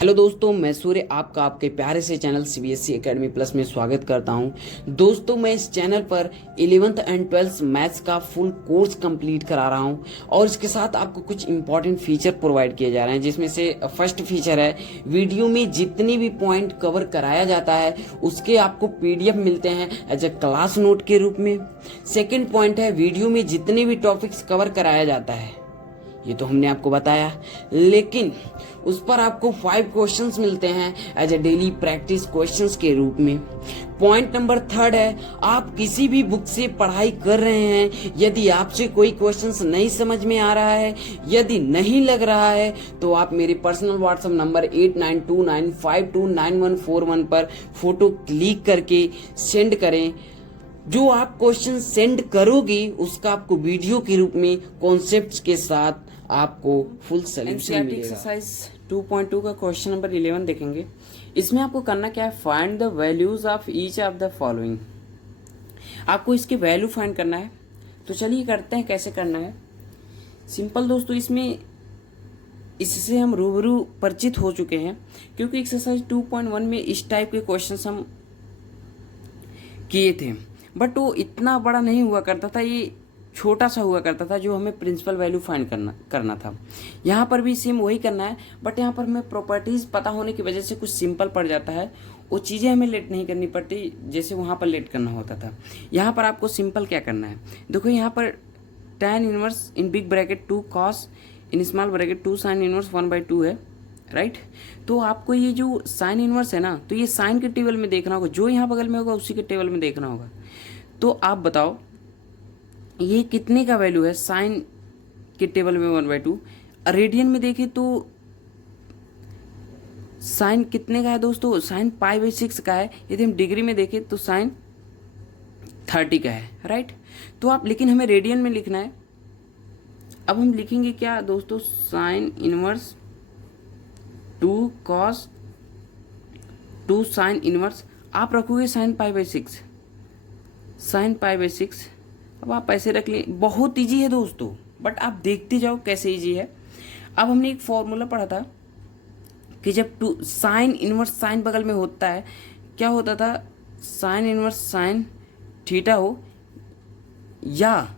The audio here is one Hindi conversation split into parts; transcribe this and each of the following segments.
हेलो दोस्तों, मैं सूर्य आपका आपके प्यारे से चैनल सीबीएसई एकेडमी प्लस में स्वागत करता हूं। दोस्तों, मैं इस चैनल पर 11th एंड 12th मैथ्स का फुल कोर्स कंप्लीट करा रहा हूं और इसके साथ आपको कुछ इंपॉर्टेंट फीचर प्रोवाइड किए जा रहे हैं, जिसमें से फर्स्ट फीचर है वीडियो में जितनी भी पॉइंट कवर कराया जाता है उसके आपको पीडीएफ मिलते हैं एज ए क्लास नोट के रूप में। सेकेंड पॉइंट है वीडियो में जितने भी टॉपिक्स कवर कराया जाता है, ये तो हमने आपको बताया, लेकिन उस पर आपको 5 क्वेश्चंस मिलते हैं as a daily practice questions के रूप में। पॉइंट नंबर 3 है, आप किसी भी बुक से पढ़ाई कर रहे हैं, यदि आपसे कोई क्वेश्चंस नहीं समझ में आ रहा है, यदि नहीं लग रहा है, तो आप मेरे पर्सनल व्हाट्सएप नंबर 8929529141 पर फोटो क्लिक करके सेंड करें। जो आप क्वेश्चन सेंड करोगे उसका आपको वीडियो के रूप में कॉन्सेप्ट्स के साथ आपको फुल सॉल्यूशन मिलेगा। एक्सरसाइज 2.2 का क्वेश्चन नंबर 11 देखेंगे। इसमें आपको करना क्या है, find the values of each of the following. आपको इसके वैल्यू फाइंड करना है। तो चलिए करते हैं, कैसे करना है। सिंपल दोस्तों, इससे हम रूबरू परिचित हो चुके हैं, क्योंकि एक्सरसाइज 2.1 में इस टाइप के क्वेश्चंस हम किए थे, बट वो इतना बड़ा नहीं हुआ करता था, ये छोटा सा हुआ करता था जो हमें प्रिंसिपल वैल्यू फाइंड करना था। यहाँ पर भी सेम वही करना है, बट यहाँ पर हमें प्रॉपर्टीज पता होने की वजह से कुछ सिंपल पड़ जाता है। वो चीज़ें हमें लेट नहीं करनी पड़ती जैसे वहाँ पर लेट करना होता था। यहाँ पर आपको सिंपल क्या करना है, देखो यहाँ पर tan inverse in big bracket 2 cos in small bracket 2 sin inverse 1/2 है, राइट। तो आपको ये जो साइन इनवर्स है ना, तो ये साइन के टेबल में देखना होगा, जो यहाँ बगल में होगा उसी के टेबल में देखना होगा। तो आप बताओ ये कितने का वैल्यू है साइन के टेबल में 1/2। रेडियन में देखें तो साइन कितने का है दोस्तों, साइन π/6 का है। यदि हम डिग्री में देखें तो साइन 30 का है, राइट। तो आप, लेकिन हमें रेडियन में लिखना है। अब हम लिखेंगे क्या दोस्तों, sine inverse 2 cos 2 sine inverse, आप रखोगे साइन π/6, साइन π/6। अब आप ऐसे रख लें, बहुत इजी है दोस्तों, बट आप देखते जाओ कैसे इजी है। अब हमने एक फॉर्मूला पढ़ा था कि जब 2 साइन इनवर्स साइन बगल में होता है, क्या होता था, साइन इनवर्स साइन थीटा हो या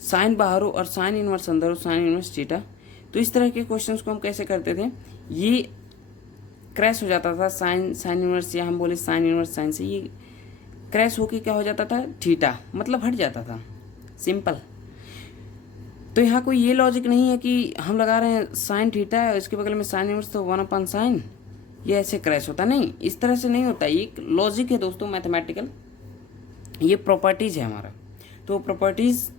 साइन बाहर हो और साइन इनवर्स अंदर हो, साइन इनवर्स थीटा। तो इस तरह के क्वेश्चंस को हम कैसे करते थे, ये क्रैश हो जाता था, साइन इनवर्स, या हम बोले साइन इनवर्स साइन से, ये क्रैश होके क्या हो जाता था, थीटा, मतलब हट जाता था, सिंपल। तो यहाँ कोई ये लॉजिक नहीं है कि हम लगा रहे हैं साइन थीटा है इसके बगल में साइन इनवर्स तो 1/sin, ये ऐसे क्रैश होता नहीं, इस तरह से नहीं होता। ये एक लॉजिक है दोस्तों, मैथमेटिकल, ये प्रॉपर्टीज है हमारा। तो प्रॉपर्टीज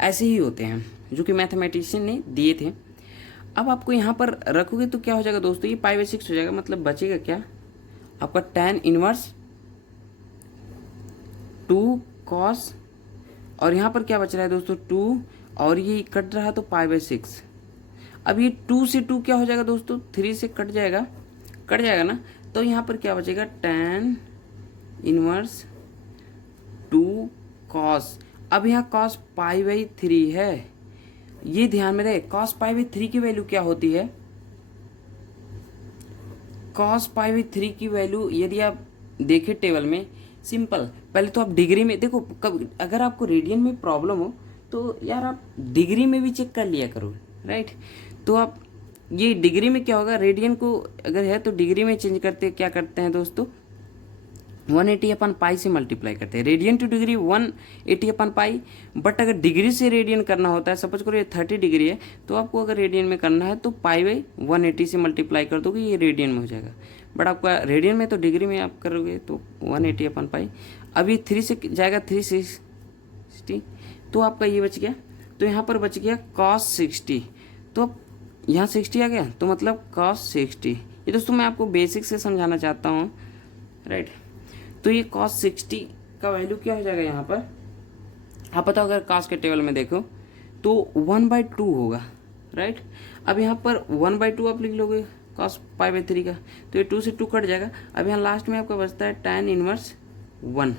ऐसे ही होते हैं जो कि मैथमेटिशियन ने दिए थे। अब आपको यहाँ पर रखोगे तो क्या हो जाएगा दोस्तों, ये π/6 हो जाएगा, मतलब बचेगा क्या आपका tan इनवर्स 2 cos, और यहाँ पर क्या बच रहा है दोस्तों 2, और ये कट रहा तो π/6। अब ये 2 से 2 क्या हो जाएगा दोस्तों, 3 से कट जाएगा ना। तो यहाँ पर क्या बचेगा, tan इनवर्स 2 cos। अब यहाँ cos π/3 है, ये ध्यान में रहे। cos π/3 की वैल्यू क्या होती है, cos π/3 की वैल्यू यदि आप देखें टेबल में, सिंपल, पहले तो आप डिग्री में देखो। कब अगर आपको रेडियन में प्रॉब्लम हो तो यार आप डिग्री में भी चेक कर लिया करो, राइट। तो आप ये डिग्री में क्या होगा, रेडियन को अगर है तो डिग्री में चेंज करते क्या करते हैं दोस्तों, 180/π से मल्टीप्लाई करते हैं। रेडियन टू डिग्री 180/π, बट अगर डिग्री से रेडियन करना होता है, सपोज करो ये 30 डिग्री है, तो आपको अगर रेडियन में करना है तो π/180 से मल्टीप्लाई कर दोगे, ये रेडियन में हो जाएगा। बट आपका रेडियन में तो डिग्री में आप करोगे तो 180/π। अब ये 3 से जाएगा 360, तो आपका ये बच गया। तो यहाँ पर बच गया cos 60, तो अब यहाँ 60 आ गया, तो मतलब cos 60। ये दोस्तों मैं आपको बेसिक से समझाना चाहता हूँ, राइट। तो ये cos 60 का वैल्यू क्या हो जाएगा यहाँ पर, आप बताओ, अगर cos के टेबल में देखो तो 1/2 होगा, राइट। अब यहाँ पर 1/2 आप लिख लोगे cos π/3 का, तो ये 2 से 2 कट जाएगा। अब यहाँ लास्ट में आपका बचता है tan इनवर्स 1।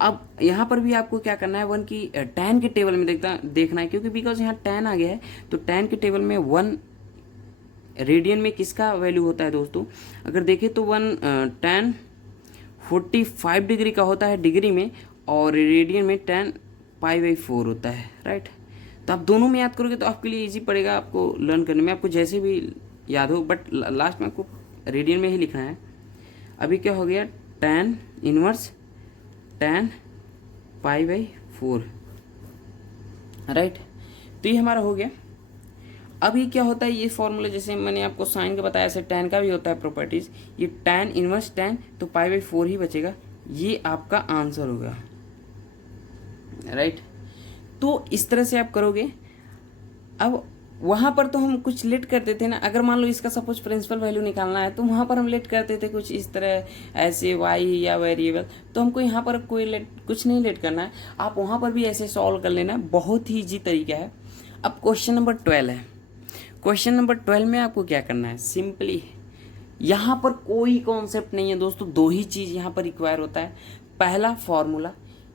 अब यहाँ पर भी आपको क्या करना है, 1 की tan के टेबल में देखना है, क्योंकि बिकॉज यहाँ tan आ गया है, तो tan के टेबल में 1 रेडियन में किसका वैल्यू होता है दोस्तों, अगर देखें तो 1 tan 45 डिग्री का होता है डिग्री में, और रेडियन में 10 π/4 होता है, राइट। तो आप दोनों में याद करोगे तो आपके लिए इजी पड़ेगा आपको लर्न करने में, आपको जैसे भी याद हो, बट लास्ट में आपको रेडियन में ही लिखना है। अभी क्या हो गया, tan इनवर्स 10 π/4, राइट। तो ये हमारा हो गया। अब ये क्या होता है, ये फॉर्मूला जैसे मैंने आपको साइन का बताया, ऐसे tan का भी होता है प्रॉपर्टीज। ये tan इनवर्स 10 तो π/4 ही बचेगा, ये आपका आंसर होगा, राइट। तो इस तरह से आप करोगे। अब वहाँ पर तो हम कुछ लेट करते थे ना, अगर मान लो इसका सपोज प्रिंसिपल वैल्यू निकालना है तो वहाँ पर हम लेट करते थे कुछ इस तरह, ऐसे वाई या वेरिएबल। तो हमको यहाँ पर कुछ नहीं लेट करना है, आप वहाँ पर भी ऐसे सॉल्व कर लेना, बहुत ही ईजी तरीका है। अब क्वेश्चन नंबर 12 है। क्वेश्चन नंबर 12 में आपको क्या करना है, सिंपली यहाँ पर कोई कॉन्सेप्ट नहीं है दोस्तों, दो ही चीज़ यहाँ पर रिक्वायर होता है। पहला फॉर्मूला,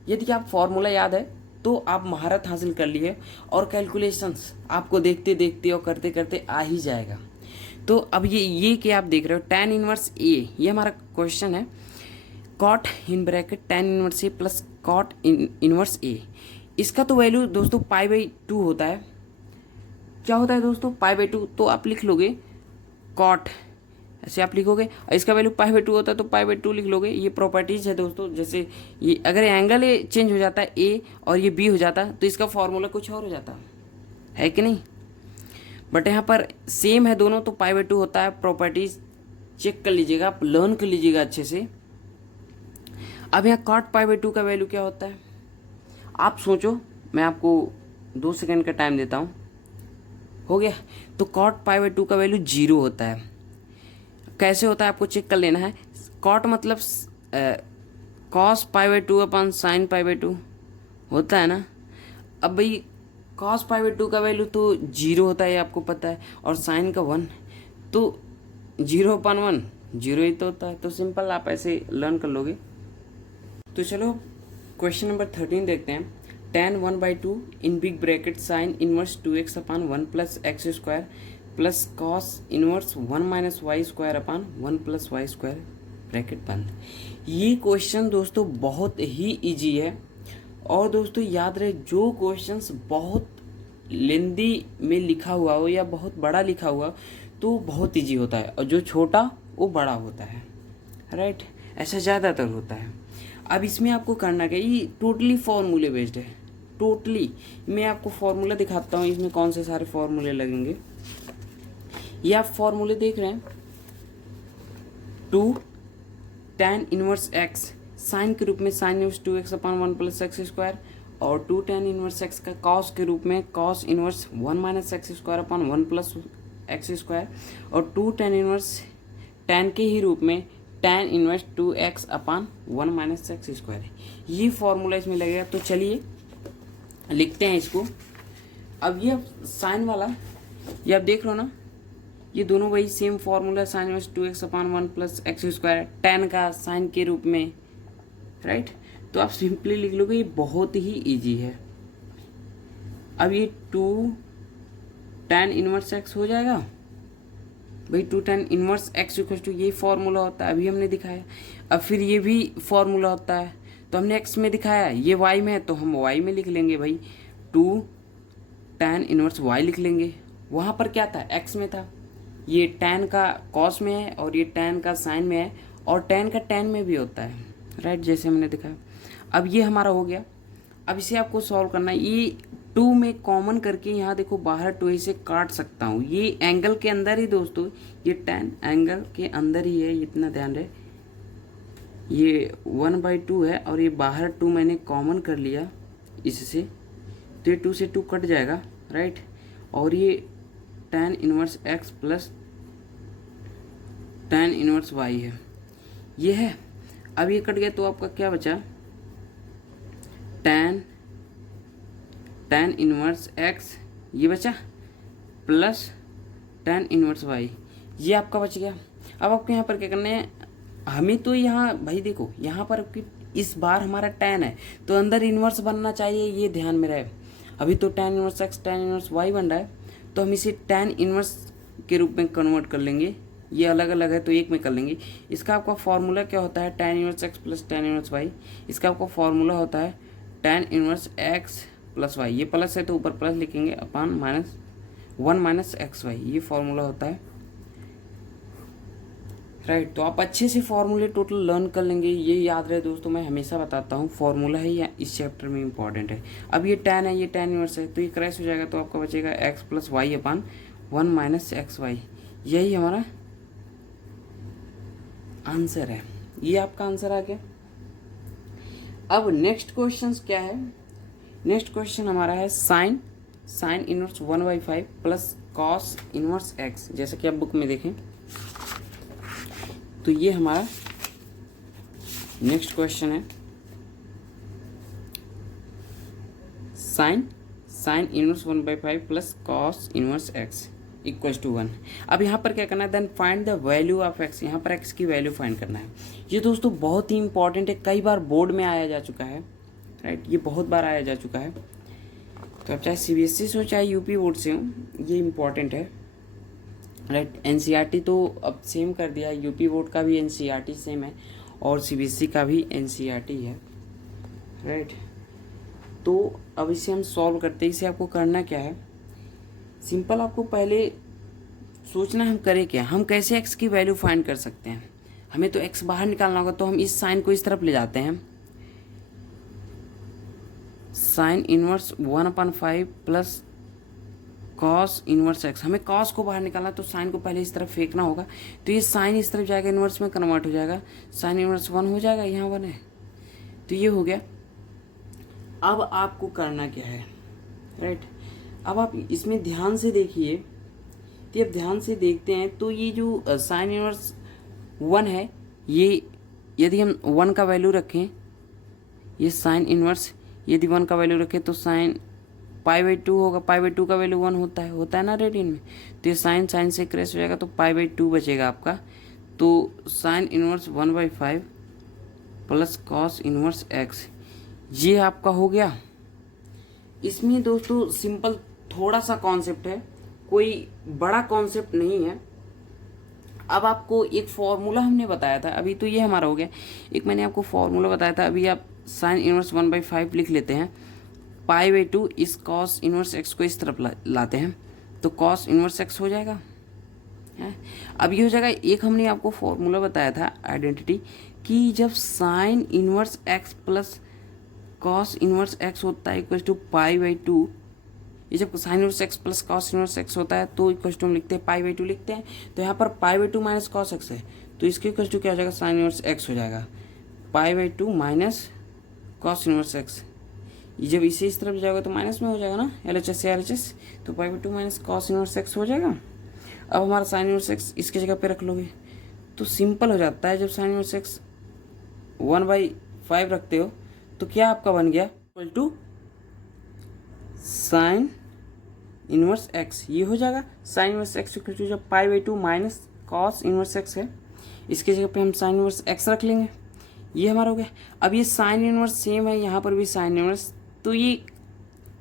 यदि आप फॉर्मूला याद है तो आप महारत हासिल कर लिए, और कैलकुलेशंस आपको देखते देखते और करते करते आ ही जाएगा। तो अब ये क्या आप देख रहे हो, tan इनवर्स ए, ये हमारा क्वेश्चन है। cot in bracket tan inverse A plus cot inverse A, इसका तो वैल्यू दोस्तों π/2 होता है। क्या होता है दोस्तों, π/2, तो आप लिख लोगे cot, ऐसे आप लिखोगे, और इसका वैल्यू π/2 होता है तो π/2 लिख लोगे। ये प्रॉपर्टीज है दोस्तों, जैसे ये अगर एंगल चेंज हो जाता है ए और ये बी हो जाता है तो इसका फॉर्मूला कुछ और हो जाता है कि नहीं, बट यहाँ पर सेम है दोनों, तो π/2 होता है। प्रॉपर्टीज चेक कर लीजिएगा, आप लर्न कर लीजिएगा अच्छे से। अब यहाँ cot π/2 का वैल्यू क्या होता है, आप सोचो, मैं आपको 2 सेकंड का टाइम देता हूँ। हो गया, तो cot π/2 का वैल्यू 0 होता है। कैसे होता है आपको चेक कर लेना है। cot मतलब cos π/2 अपन sin π/2 होता है ना। अब भाई cos π/2 का वैल्यू तो 0 होता है, आपको पता है, और sin का 1, तो 0/1 0 ही तो होता है। तो सिंपल आप ऐसे लर्न कर लोगे। तो चलो क्वेश्चन नंबर 13 देखते हैं। tan 1/2 in big bracket sin inverse 2x/1 plus x square plus cos inverse 1 minus Y square upon 1 plus Y square, bracket बंद। ये क्वेश्चन दोस्तों बहुत ही इजी है, और दोस्तों याद रहे, जो क्वेश्चंस बहुत लेंदी में लिखा हुआ हो या बहुत बड़ा लिखा हुआ तो बहुत इजी होता है, और जो छोटा वो बड़ा होता है, राइट। ऐसा ज़्यादातर होता है। अब इसमें आपको करना क्या, ये टोटली फॉर्मूले बेस्ड है, टोटली। मैं आपको फॉर्मूला दिखाता हूँ, इसमें कौन से सारे फॉर्मूले लगेंगे। ये आप फॉर्मूले देख रहे हैं, 2 tan इनवर्स x साइन के रूप में sin inverse 2x/1 plus x square, और 2 tan इनवर्स x का cos के रूप में cos inverse 1 minus x square upon 1 plus x square, और 2 tan इनवर्स tan के ही रूप में tan inverse 2x/1 minus x square है। ये फॉर्मूला इसमें लगेगा। तो चलिए लिखते हैं इसको। अब ये साइन वाला, ये आप देख लो ना, ये दोनों वही same formula, sine inverse 2x/1 plus x square, tan का साइन के रूप में, राइट। तो आप सिंपली लिख लोगे, ये बहुत ही इजी है। अब ये 2 tan इनवर्स x हो जाएगा भाई, 2 tan inverse x equal to, ये फॉर्मूला होता है, अभी हमने दिखाया। अब फिर ये भी फॉर्मूला होता है, तो हमने x में दिखाया, ये y में है तो हम y में लिख लेंगे भाई, 2 tan इनवर्स y लिख लेंगे। वहाँ पर क्या था, x में था, ये tan का cos में है और ये tan का sin में है, और tan का tan में भी होता है, राइट, जैसे हमने दिखाया। अब ये हमारा हो गया। अब इसे आपको सॉल्व करना है। ये 2 में कॉमन करके यहाँ देखो बाहर 2 से काट सकता हूँ, ये एंगल के अंदर ही दोस्तों, ये tan एंगल के अंदर ही है, इतना ध्यान रहे। ये 1/2 है और ये बाहर 2 मैंने कॉमन कर लिया इससे, तो ये 2 से 2 कट जाएगा, राइट। और ये tan inverse x plus tan inverse y है, ये है। अब ये कट गया तो आपका क्या बचा, tan इनवर्स x ये बचा प्लस tan इनवर्स y, ये आपका बच गया। अब आपको यहाँ पर क्या करना है, हमें तो यहाँ भाई देखो, यहाँ पर इस बार हमारा tan है तो अंदर इनवर्स बनना चाहिए, ये ध्यान में रहे। अभी तो tan inverse x tan inverse y बन रहा है, तो हम इसे tan इनवर्स के रूप में कन्वर्ट कर लेंगे, ये अलग अलग है तो एक में कर लेंगे। इसका आपका फॉर्मूला क्या होता है, tan inverse x plus tan inverse y। इसका आपका फॉर्मूला होता है tan inverse x plus y, ये प्लस है तो ऊपर प्लस लिखेंगे upon minus 1 minus x y, ये फॉर्मूला होता है, राइट। तो आप अच्छे से फॉर्मूले टोटल लर्न कर लेंगे, ये याद रहे दोस्तों, मैं हमेशा बताता हूँ फॉर्मूला है या इस चैप्टर में इंपॉर्टेंट है। अब ये tan है, ये tan इनवर्स है, तो ये क्रैश हो जाएगा तो आपका बचेगा x प्लस वाई अपान 1 माइनस एक्स वाई, यही हमारा आंसर है। ये आपका आंसर आ गया। अब नेक्स्ट क्वेश्चन क्या है, नेक्स्ट क्वेश्चन हमारा है sine inverse 1/5 plus cos inverse x, जैसा कि आप बुक में देखें। तो ये हमारा नेक्स्ट क्वेश्चन है, sine inverse 1/5 plus cos inverse x equals to 1। अब यहाँ पर क्या करना है, then find the value of x, यहाँ पर x की वैल्यू फाइंड करना है। ये दोस्तों बहुत ही इंपॉर्टेंट है, कई बार बोर्ड में आया जा चुका है, राइट, ये बहुत बार आया जा चुका है। तो अब चाहे CBSE से हो चाहे यूपी बोर्ड से हो, ये इंपॉर्टेंट है, राइट। NCERT तो अब सेम कर दिया है, यूपी बोर्ड का भी NCERT सेम है और CBSE का भी NCERT है, राइट। तो अब इसे हम सॉल्व करते हैं। इसे आपको करना क्या है, सिंपल, आपको पहले सोचना हम करें क्या, हम कैसे x की वैल्यू फाइंड कर सकते हैं। हमें तो x बाहर निकालना होगा, तो हम इस साइन को इस तरफ ले जाते हैं, sign inverse 1/5 plus cos inverse x। हमें कॉस को बाहर निकालना, तो साइन को पहले इस तरफ फेंकना होगा, तो ये साइन इस तरफ जाएगा, इनवर्स में कन्वर्ट हो जाएगा, साइन इनवर्स 1 हो जाएगा, यहाँ 1 है, तो ये हो गया। अब आपको करना क्या है, राइट। अब आप इसमें ध्यान से देखिए, तो अब ध्यान से देखते हैं, तो ये जो साइन इनवर्स 1 है, ये यदि हम 1 का वैल्यू रखें, ये साइन इनवर्स यदि 1 का वैल्यू रखें तो साइन π/2 होगा, π/2 का वैल्यू 1 होता है ना रेडियन में, तो ये साइन से क्रैश हो जाएगा, तो π/2 बचेगा आपका। तो sign inverse 1/5 plus cos inverse x, ये आपका हो गया। इसमें दोस्तों सिंपल थोड़ा सा कॉन्सेप्ट है, कोई बड़ा कॉन्सेप्ट नहीं है। अब आपको एक फॉर्मूला हमने बताया था, अभी तो ये हमारा हो गया, एक मैंने आपको फॉर्मूला बताया था, अभी आप साइन इनवर्स 1/5 लिख लेते हैं, π/2 इस कॉस इनवर्स x को इस तरफ लाते हैं, तो कॉस इनवर्स x हो जाएगा है। अब ये हो जाएगा, एक हमने आपको फॉर्मूला बताया था आइडेंटिटी, कि जब sign inverse x plus cos inverse x होता है इक्वल टू π/2, ये जब sign inverse x plus cos inverse x होता है तो इक्वल टू हम लिखते हैं π/2 लिखते हैं, तो यहाँ पर π/2 माइनस कॉस x है, तो इसके इक्वल टू क्या हो जाएगा, साइन इनवर्स x हो जाएगा, π/2 माइनस कॉस इनवर्स x। जब इसे इस तरफ जाएगा तो माइनस में हो जाएगा ना, LHS से LHS, तो π/2 माइनस कॉस इनवर्स x हो जाएगा। अब हमारा साइन इनवर्स x इसके जगह पे रख लोगे तो सिंपल हो जाता है। जब साइन इनवर्स x 1/5 रखते हो तो क्या आपका बन गया, equal to sine inverse x, ये हो जाएगा sine inverse x equal to जब π/2 माइनस कॉस इनवर्स x है, इसके जगह पे हम साइन इनवर्स x रख लेंगे, ये हमारा हो गया। अब ये साइन इनवर्स सेम है, यहाँ पर भी साइन इनवर्स, तो ये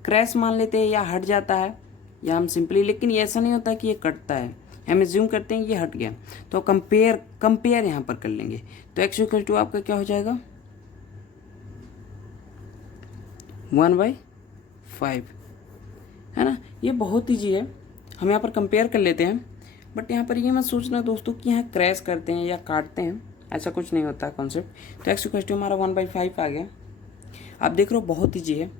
क्रैश मान लेते हैं या हट जाता है, या हम सिंपली, लेकिन ये ऐसा नहीं होता कि ये कटता है, हम एज्यूम करते हैं ये हट गया, तो कंपेयर यहाँ पर कर लेंगे, तो x इक्वल टू आपका क्या हो जाएगा, 1/5 है ना। ये बहुत ईजी है, हम यहाँ पर कंपेयर कर लेते हैं, बट यहाँ पर ये मत सोचना दोस्तों कि यहाँ क्रैश करते हैं या काटते हैं, ऐसा कुछ नहीं होता कॉन्सेप्ट। तो x इक्वल टू हमारा 1/5 आ गया। आप देख रहे हो बहुत ईजी है।